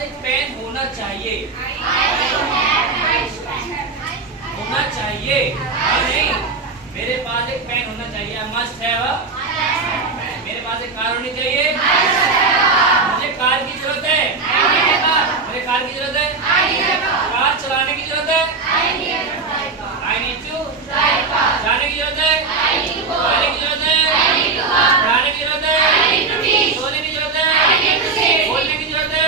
पास एक पेन होना चाहिए। होना चाहिए नहीं, मेरे पास एक पेन होना चाहिए। Must have. मेरे पास एक कार होनी चाहिए। मुझे कार की जरूरत है। मुझे कार की जरूरत है। कार चलाने की जरूरत है। I need to. जाने की जरूरत है। खाने की जरूरत है। पढ़ाने की जरूरत है। सोने की जरूरत है। बोलने की जरूरत है।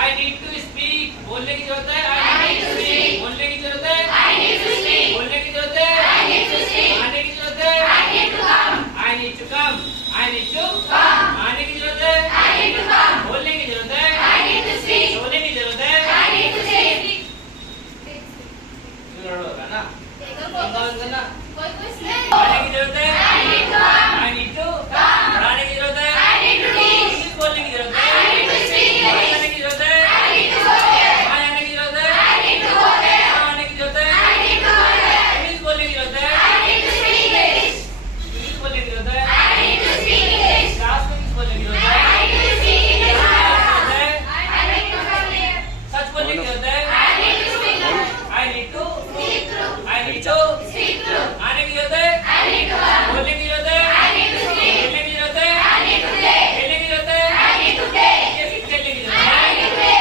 I need to speak. बोलने की जरूरत है। I need to speak. बोलने की जरूरत है। I need to speak. बोलने की जरूरत है। I need to speak. आने की जरूरत है। I need to come. I need to come. I need to come. आने की जरूरत है। I need to come. बोलने की जरूरत है। I need to speak. सोने की जरूरत है। I need to sleep. होगा ना? करना। आने की जरूरत है। I need to come. I need to come. पढ़ाने की जरूरत है। I need to teach. बोलने की जरूरत है। I need to speak. बोलने की जरूरत है। I need to go. आने की जरूरत है। I need to go. आने की जरूरत है। I need to go. English बोलने की जरूरत है। I need to speak English. English बोलने की जरूरत है। I need to speak English. Class में इंग्लिश बोलने की जरूरत है। I need to speak English. I need to सच बोलने की जरूरत है। I need to speak truth. I need to speak truth. I need to speak truth. आने की जरूरत है। I need to come. बोलने की जरूरत है। I need to speak. खेलने की जरूरत है। I need to play. खेलने की जरूरत है। I need to play. Cricket खेलने की जरूरत है। I need to play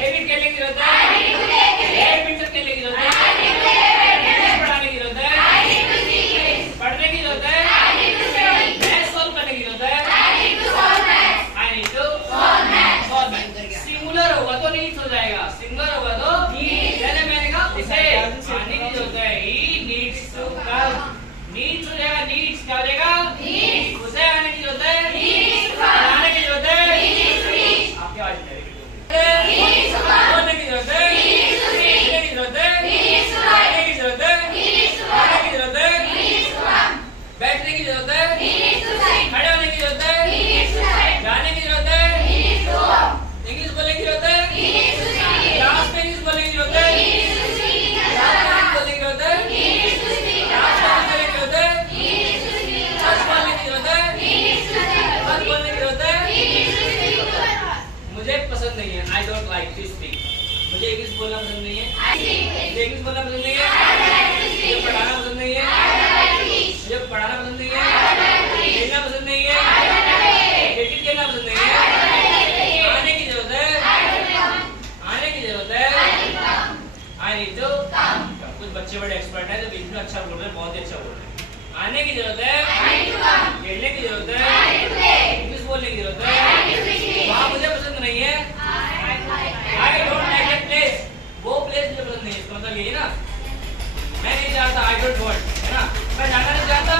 cricket. खेलने की जरूरत है। I need to play badminton खेलने की जरूरत है। I need to play badminton. पढ़ाने की जरूरत है। I need to speak English. पढ़ने की जरूरत है। I need to study. Math solve करने की जरूरत है। I need to solve math. I need to solve math. Solve math. Singular होगा तो नीड्स हो जाएगा। सिंगुलर होगा तो नीड्स। जैसे मैंने कहा उसे आने की जरूरत है। He needs to come. Needs हो जाएगा। नीड्स क्या हो जाएगा? नीड्स। उसे आने की जरूरत है। Needs to come. आने की जरूरत है। Needs to reach. आपकी आवाज नहीं आ रही। Needs to come. बोलने की जरूरत है। Needs to speak. बोलने की जरूरत है। Needs to write. बोलने की जरूरत है। Needs to write. की जरूरत है। Needs to come. बैठने की जरूरत है। Needs to sit. खड़े होने की जरूरत है। Needs to stand. जाने की जरूरत है। Needs to go. इंग्लिश बोलने की जरूरत है। Needs to speak. क्लास में इंग्लिश बोलने की जरूरत है। Needs to speak. क्लास में बोलने की जरूरत है। Needs to speak. क्लास में बोलने की जरूरत है। Needs to speak. सच बोलने की जरूरत है। Needs to speak. सच बोलने की जरूरत है। Needs to speak. मुझे पसंद नहीं है। I don't like to speak. मुझे इंग्लिश बोलना पसंद नहीं है। मुझे इंग्लिश बोलना पसंद नहीं है। मुझे पढ़ाना पसंद नहीं है। मुझे पढ़ाना पसंद नहीं है। खेलना पसंद नहीं है। क्रिकेट खेलना पसंद नहीं है। आने की जरूरत है। आने की जरूरत है। I need to come. कुछ बच्चे बड़े एक्सपर्ट हैं तो बीच में अच्छा बोल रहे हैं। बहुत ही अच्छा बोल रहे हैं। आने की जरूरत है। खेलने की जरूरत है। इंग्लिश बोलने की जरूरत है। वहाँ मुझे पसंद नहीं है। I don't like that place. वो प्लेस मुझे पसंद नहीं है। इसका मतलब यही ना, मैं नहीं चाहता। आई डोंट वांट, है ना? मैं जाना नहीं चाहता।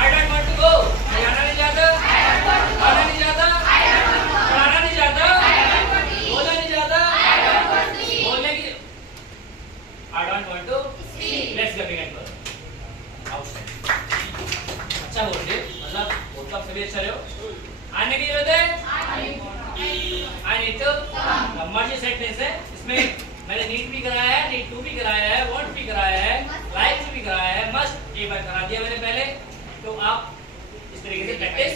I don't want to go. मैं जाना नहीं चाहता। आना नहीं चाहता। पढ़ाना नहीं चाहता। बोलना नहीं चाहता। बोलने की I don't want to speak. Let's go begin करो। अच्छा बोल रहे, मतलब बोलता आप सभी अच्छा रहे हो। आने की जरूरत है। I need to come. मर्जी सेंटेंस है। इसमें मैंने नीड भी कराया है, नीड टू भी कराया है, वांट भी कराया है, लाइक भी कराया है, मस्ट एक बार करा दिया मैंने पहले। तो आप इस तरीके से प्रैक्टिस